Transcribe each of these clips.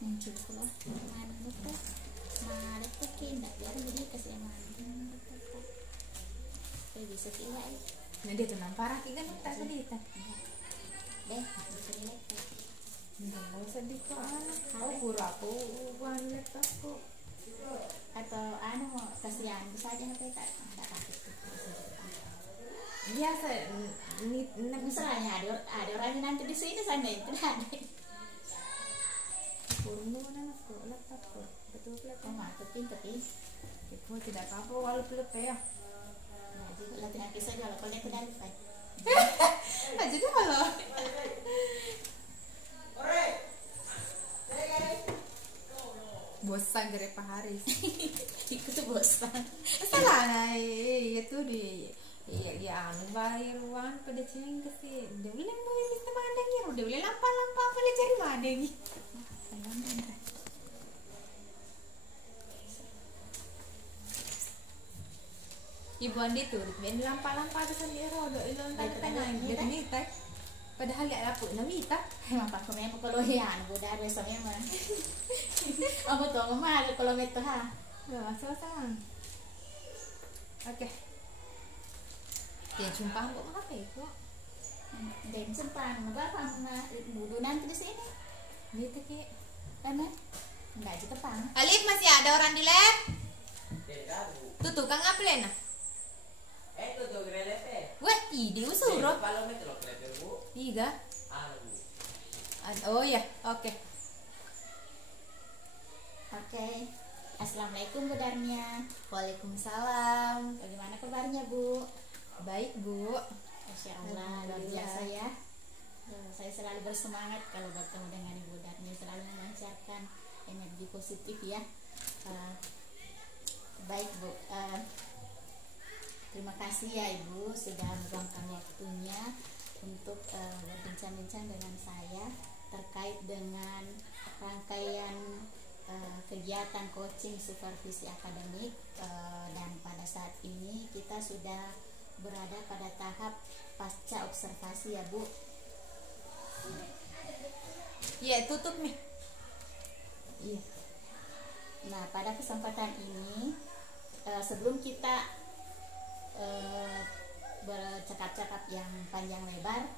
muncul kalau mana betul mana pakai ndak biar jadi kasih mana bisa sila nah dia tuh nampara kita tak sedih tak deh bisa lihat nggak sedih kok oh pura-pura uang laptopku atau anu kasihan bisa aja HP tak pakai biasa ini misalnya ada orang nanti di sini sana itu ada kurung mana aku laptopku betul oh masukin tapi itu tidak apa-apa walau pelep ya latihan kisah kalau kau lihat dari baik aja tuh kalau bosan dari Pak Haris itu tuh bosan salah nah itu di ya anu bayar uang pada cewek sih udah boleh mau bisa mandang ya udah boleh lampa boleh cari mandang Ibu Andi tuh main lampa tuh sendiri udah ilon tadi tengah ini teh padahal ya lapuk namita emang pak kau memang kalau ya anu udah besok memang aku tuh mama ada kalau betul ha nggak masalah oke ya jumpa kok apa itu dan sempan apa dulu nanti di sini gitu ki karena nggak aja tepang Alif masih ada orang di lab tuh tukang apa lena tuh grelepe wah ide usuro kalau metro grelepe bu iya anu oh ya oke Assalamualaikum Bu Darnya. Waalaikumsalam. Bagaimana kabarnya Bu? Baik Bu. Masya Allah, luar biasa ya. Saya selalu bersemangat kalau bertemu dengan Ibu Darnya, selalu memancarkan energi positif ya. Baik Bu, terima kasih ya Ibu sudah meluangkan waktunya untuk berbincang-bincang dengan saya terkait dengan rangkaian kegiatan coaching supervisi akademik, dan pada saat ini kita sudah berada pada tahap pasca observasi ya Bu. Iya, tutup nih. Iya. Nah, pada kesempatan ini sebelum kita bercakap-cakap yang panjang lebar,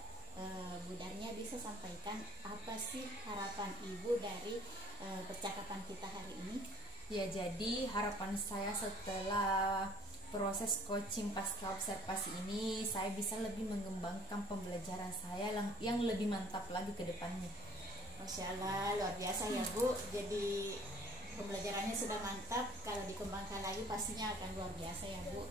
Bu Darnya bisa sampaikan apa sih harapan Ibu dari percakapan kita hari ini? Ya, jadi harapan saya setelah proses coaching pasca observasi ini, saya bisa lebih mengembangkan pembelajaran saya yang lebih mantap lagi ke depannya. Masya Allah, luar biasa ya Bu. Jadi pembelajarannya sudah mantap, kalau dikembangkan lagi pastinya akan luar biasa ya Bu.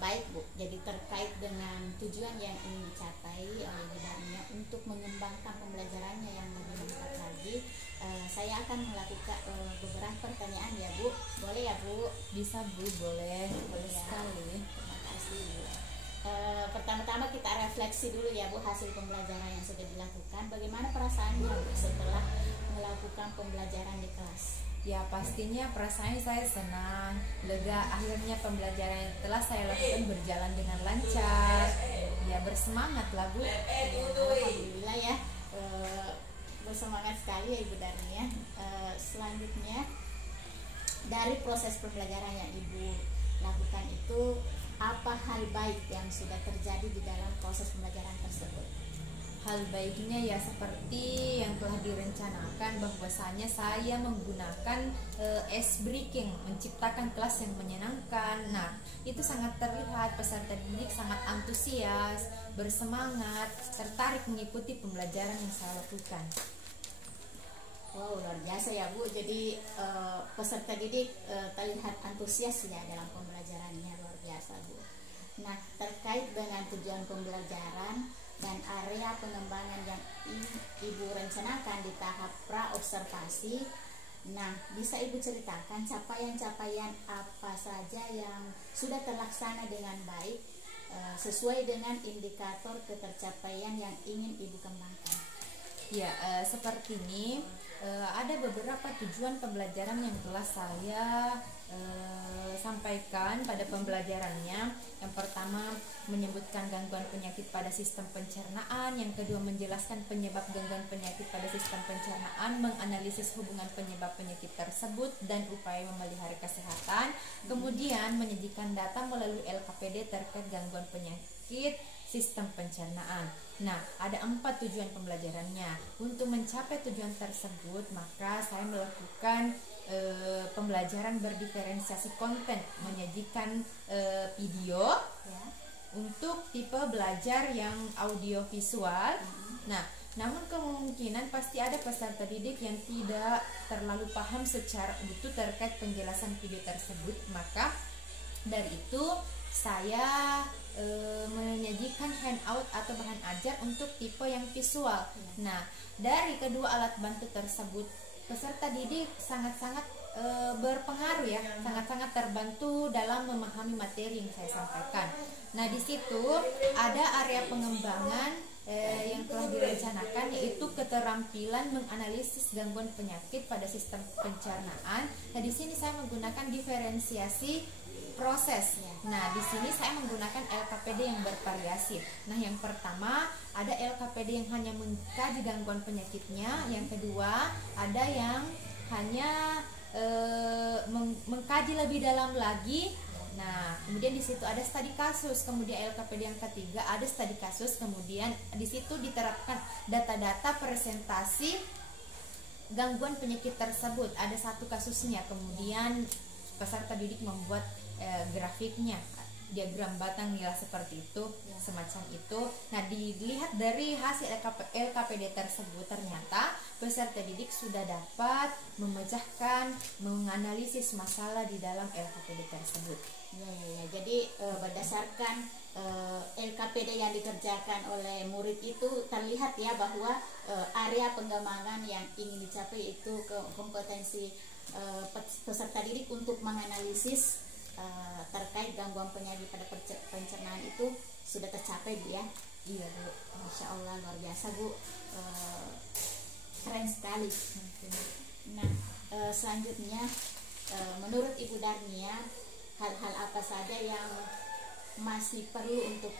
Baik Bu, jadi terkait dengan tujuan yang ingin dicapai oleh Bu Darnya untuk mengembangkan pembelajarannya yang lebih mantap lagi, saya akan melakukan beberapa pertanyaan ya Bu. Boleh ya Bu? Bisa Bu, boleh Ya. sekali. Terima kasih Bu. Pertama-tama kita refleksi dulu ya Bu hasil pembelajaran yang sudah dilakukan. Bagaimana perasaannya Bu setelah melakukan pembelajaran di kelas? Ya, pastinya perasaannya saya senang, lega. Akhirnya pembelajaran yang telah saya lakukan berjalan dengan lancar. Ya, bersemangat lah Bu. Alhamdulillah ya, bersemangat sekali ya Ibu Darnya. Selanjutnya dari proses pembelajaran yang Ibu lakukan itu, apa hal baik yang sudah terjadi di dalam proses pembelajaran tersebut? Hal baiknya ya seperti yang telah direncanakan, bahwasanya saya menggunakan ice breaking, menciptakan kelas yang menyenangkan. Nah, itu sangat terlihat peserta didik sangat antusias, bersemangat, tertarik mengikuti pembelajaran yang saya lakukan. Wow, luar biasa ya Bu. Jadi peserta didik terlihat antusias ya dalam pembelajarannya, luar biasa Bu. Nah, terkait dengan tujuan pembelajaran dan area pengembangan yang Ibu rencanakan di tahap pra-observasi, nah bisa Ibu ceritakan capaian-capaian apa saja yang sudah terlaksana dengan baik sesuai dengan indikator ketercapaian yang ingin Ibu kembangkan? Ya, seperti ini ada beberapa tujuan pembelajaran yang telah saya sampaikan pada pembelajarannya. Yang pertama menyebutkan gangguan penyakit pada sistem pencernaan, yang kedua menjelaskan penyebab gangguan penyakit pada sistem pencernaan, menganalisis hubungan penyebab penyakit tersebut dan upaya memelihara kesehatan, kemudian menyajikan data melalui LKPD terkait gangguan penyakit sistem pencernaan. Nah, ada 4 tujuan pembelajarannya. Untuk mencapai tujuan tersebut, maka saya melakukan pembelajaran berdiferensiasi konten, menyajikan video Ya. untuk tipe belajar yang audio visual. Nah, namun kemungkinan pasti ada peserta didik yang tidak terlalu paham secara utuh terkait penjelasan video tersebut. Maka dari itu saya menyajikan handout atau bahan ajar untuk tipe yang visual. Nah, dari kedua alat bantu tersebut peserta didik sangat-sangat berpengaruh ya, sangat-sangat terbantu dalam memahami materi yang saya sampaikan. Nah, di situ ada area pengembangan yang telah direncanakan, yaitu keterampilan menganalisis gangguan penyakit pada sistem pencernaan. Nah, di sini saya menggunakan diferensiasi proses. Nah, di sini saya menggunakan LKPD yang bervariasi. Nah, yang pertama ada LKPD yang hanya mengkaji gangguan penyakitnya. Yang kedua ada yang hanya mengkaji lebih dalam lagi. Nah, kemudian di situ ada studi kasus. Kemudian LKPD yang ketiga ada studi kasus. Kemudian di situ diterapkan data-data presentasi gangguan penyakit tersebut. Ada 1 kasusnya. Kemudian peserta didik membuat grafiknya, diagram batang nilai seperti itu, semacam itu. Nah, dilihat dari hasil LKPD tersebut, ternyata peserta didik sudah dapat memecahkan, menganalisis masalah di dalam LKPD tersebut. Ya. Jadi berdasarkan LKPD yang dikerjakan oleh murid itu terlihat ya bahwa area pengembangan yang ingin dicapai itu kompetensi peserta didik untuk menganalisis terkait gangguan penyakit pada pencernaan itu sudah tercapai, Bu ya. Iya, Bu. Masya Allah, luar biasa, Bu. Keren sekali. Nah, selanjutnya menurut Ibu Darnia, hal-hal apa saja yang masih perlu untuk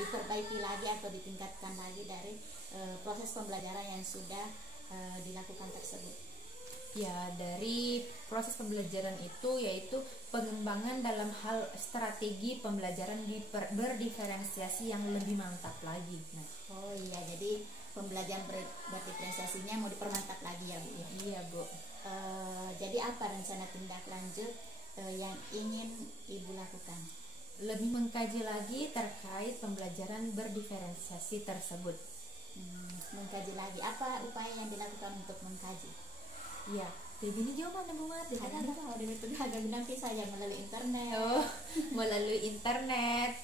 diperbaiki lagi atau ditingkatkan lagi dari proses pembelajaran yang sudah dilakukan tersebut? Ya, dari proses pembelajaran itu yaitu pengembangan dalam hal strategi pembelajaran berdiferensiasi yang lebih mantap lagi. Nah, oh iya, jadi pembelajaran berdiferensiasinya mau dipermantap lagi ya, Bu ya? Iya, Bu. Jadi apa rencana tindak lanjut yang ingin Ibu lakukan? Lebih mengkaji lagi terkait pembelajaran berdiferensiasi tersebut. Mengkaji lagi, apa upaya yang dilakukan untuk mengkaji? Ya, begini jawaban Bu Mat. Karena kalau itu agak nanti saya melalui internet. Oh, melalui internet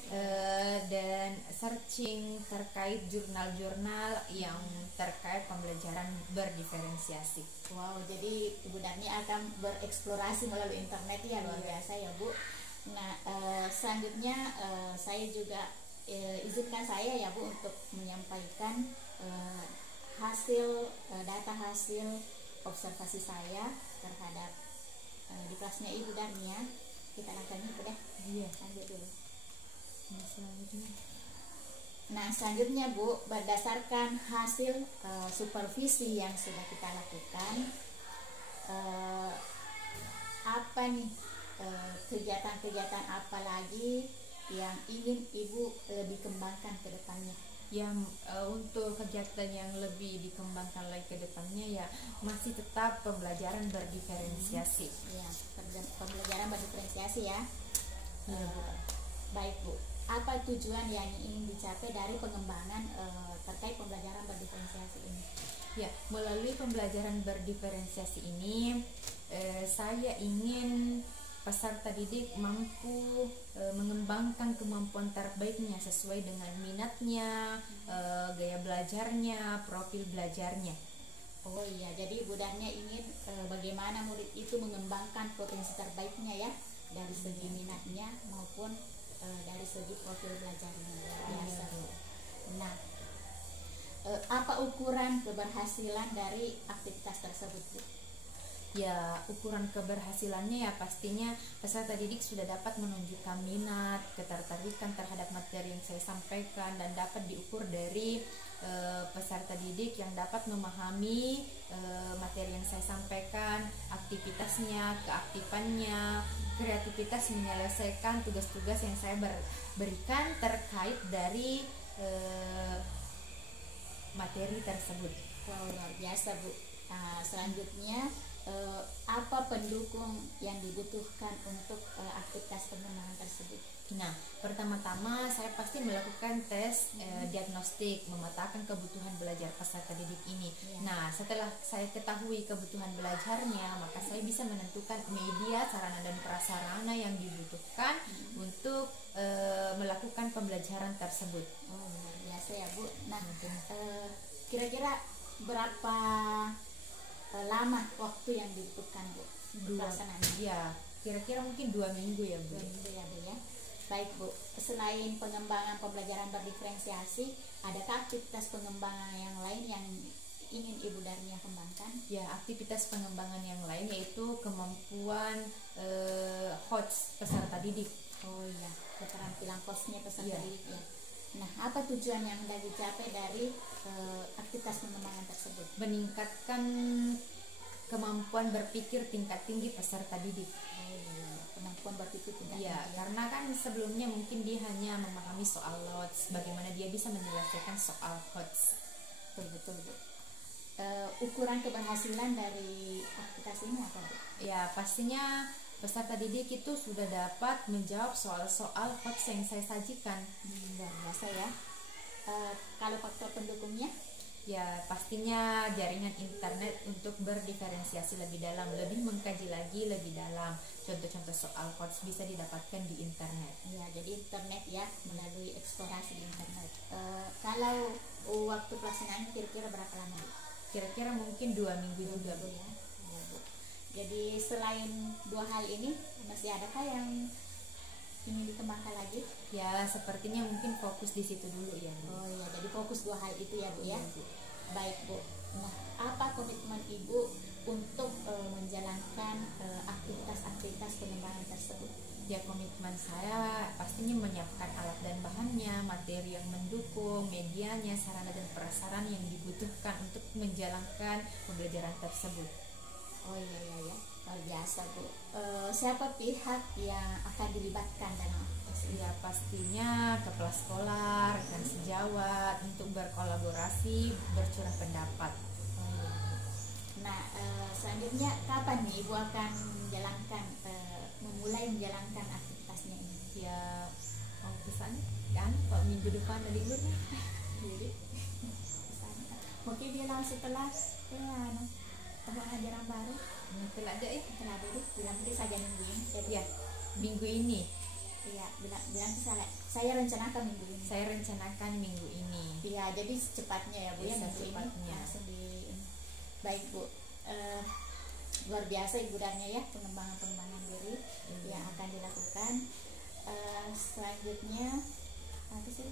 dan searching terkait jurnal-jurnal yang terkait pembelajaran berdiferensiasi. Wow, jadi Ibu Dani akan bereksplorasi melalui internet ya, luar biasa ya, Bu. Nah, selanjutnya saya juga izinkan saya ya, Bu, untuk menyampaikan data hasil observasi saya terhadap di kelasnya Ibu Darnia. Kita akan itu deh. Iya, lanjut dulu. Nah, selanjutnya Bu, berdasarkan hasil supervisi yang sudah kita lakukan, apa nih kegiatan-kegiatan apa lagi yang ingin Ibu lebih kembangkan ke depannya? Yang untuk kegiatan yang lebih dikembangkan lagi ke depannya ya masih tetap pembelajaran berdiferensiasi. Ya, pembelajaran berdiferensiasi ya. Bu. Baik, Bu. Apa tujuan yang ingin dicapai dari pengembangan terkait pembelajaran berdiferensiasi ini? Ya, melalui pembelajaran berdiferensiasi ini saya ingin peserta didik mampu mengembangkan kemampuan terbaiknya sesuai dengan minatnya, gaya belajarnya, profil belajarnya. Oh iya, jadi Bu Darnia ingin bagaimana murid itu mengembangkan potensi terbaiknya ya, dari segi minatnya maupun dari segi profil belajarnya. Biasa. Nah, apa ukuran keberhasilan dari aktivitas tersebut, Bu? Ya, ukuran keberhasilannya ya pastinya peserta didik sudah dapat menunjukkan minat, ketertarikan terhadap materi yang saya sampaikan, dan dapat diukur dari peserta didik yang dapat memahami materi yang saya sampaikan, aktivitasnya, keaktifannya, kreativitas menyelesaikan tugas-tugas yang saya berikan terkait dari materi tersebut. Wow, luar biasa Bu. Selanjutnya apa pendukung yang dibutuhkan untuk aktivitas pengembangan tersebut? Nah, pertama-tama saya pasti melakukan tes diagnostik, memetakan kebutuhan belajar peserta didik ini. Ya. Nah, setelah saya ketahui kebutuhan belajarnya, maka saya bisa menentukan media, sarana dan prasarana yang dibutuhkan untuk melakukan pembelajaran tersebut. Oh, luar biasa ya Bu. Nah, kira-kira berapa lama waktu yang dibutuhkan Bu untuk pelaksanaannya? Ya, kira-kira mungkin 2 minggu ya Bu. 2 minggu ya Bu ya. Baik Bu, selain pengembangan pembelajaran berdiferensiasi, adakah aktivitas pengembangan yang lain yang ingin Ibu Darnia kembangkan? Ya, aktivitas pengembangan yang lain yaitu kemampuan host peserta didik. Oh iya, keterampilan hostnya peserta Iya. didik ya. Nah, apa tujuan yang hendak dicapai dari aktivitas pengembangan tersebut? Meningkatkan kemampuan berpikir tingkat tinggi peserta didik. Oh iya, kemampuan berpikir tingkat Ya, tinggi. karena kan sebelumnya mungkin dia hanya memahami soal LOTS, bagaimana dia bisa menyelesaikan soal HOTS. Betul Bu. Ukuran keberhasilan dari aktivitas ini apa Bu? Ya, pastinya peserta didik itu sudah dapat menjawab soal-soal HOTS yang saya sajikan. Luar biasa ya. Kalau faktor pendukungnya? Ya, pastinya jaringan internet untuk berdiferensiasi lebih dalam, lebih mengkaji lagi lebih dalam. Contoh-contoh soal HOTS bisa didapatkan di internet. Ya, jadi internet ya, melalui eksplorasi di internet. Kalau waktu pelaksanaannya kira-kira berapa lama Bu? Kira-kira mungkin 2 minggu juga Bu. Ya. Ya, Bu. Jadi selain 2 hal ini masih adakah yang ingin dikembangkan lagi? Ya, sepertinya mungkin fokus di situ dulu ya Bu. Oh ya, jadi fokus 2 hal itu ya Bu ya. Iya, Bu. Baik Bu. Nah, apa komitmen Ibu untuk menjalankan aktivitas-aktivitas pengembangan tersebut? Ya, komitmen saya pastinya menyiapkan alat dan bahannya, materi yang mendukung, medianya, sarana dan prasarana yang dibutuhkan untuk menjalankan pembelajaran tersebut. Oh iya iya ya, luar biasa Bu. Siapa pihak yang akan dilibatkan dalam aktivitas ini? Ya, pastinya kepala sekolah, rekan sejawat untuk berkolaborasi, bercurah pendapat. Oh, iya. Nah, selanjutnya kapan nih Ibu akan memulai menjalankan aktivitasnya ini? Ya, mau pesan kan Pak, minggu depan ada libur nih. Jadi mungkin bilang setelah tahun ajaran baru, Nanti aja ya. setelah dulu bilang nanti saja minggu ini. Ya, minggu ini. Iya, bilang saya rencanakan minggu ini. Saya rencanakan minggu ini. Iya, jadi secepatnya ya Bu ya, Bisa minggu ini secepatnya. langsung di baik Bu. Luar biasa Ibu Darnia ya, pengembangan diri yang akan dilakukan. Selanjutnya apa sih?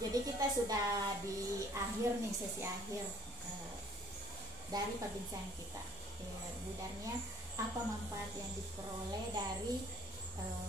Jadi kita sudah di akhir nih, sesi akhir dari perbincangan kita. Bu Darnia, apa manfaat yang diperoleh dari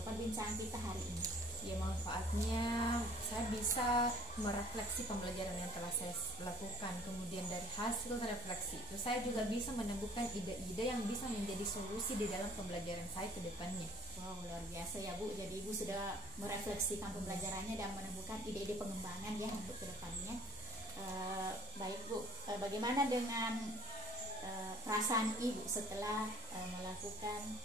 perbincangan kita hari ini? Ya, manfaatnya saya bisa merefleksi pembelajaran yang telah saya lakukan, kemudian dari hasil refleksi itu saya juga bisa menemukan ide-ide yang bisa menjadi solusi di dalam pembelajaran saya ke depannya. Wow, luar biasa ya Bu. Jadi Ibu sudah merefleksikan pembelajarannya dan menemukan ide-ide pengembangan ya untuk kedepannya. Baik Bu, bagaimana dengan perasaan Ibu setelah melakukan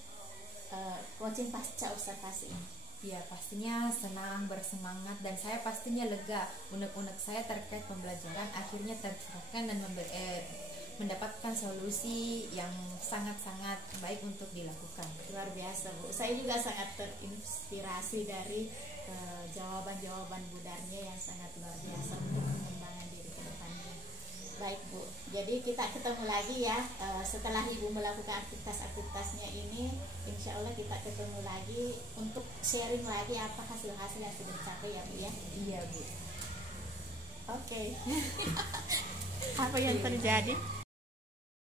coaching pasca observasi ini? Ya, pastinya senang, bersemangat, dan saya pastinya lega. Unek-unek saya terkait pembelajaran akhirnya tercerahkan dan mendapatkan solusi yang sangat-sangat baik untuk dilakukan. Luar biasa Bu. Saya juga sangat terinspirasi dari jawaban-jawaban Bu Darnia yang sangat luar biasa untuk pengembangan diri ke depannya. Baik Bu, jadi kita ketemu lagi ya setelah Ibu melakukan aktivitas-aktivitasnya ini. Insya Allah kita ketemu lagi untuk sharing lagi apa hasil-hasil yang sudah dicapai ya Bu ya. Iya Bu. Oke. Apa yang terjadi?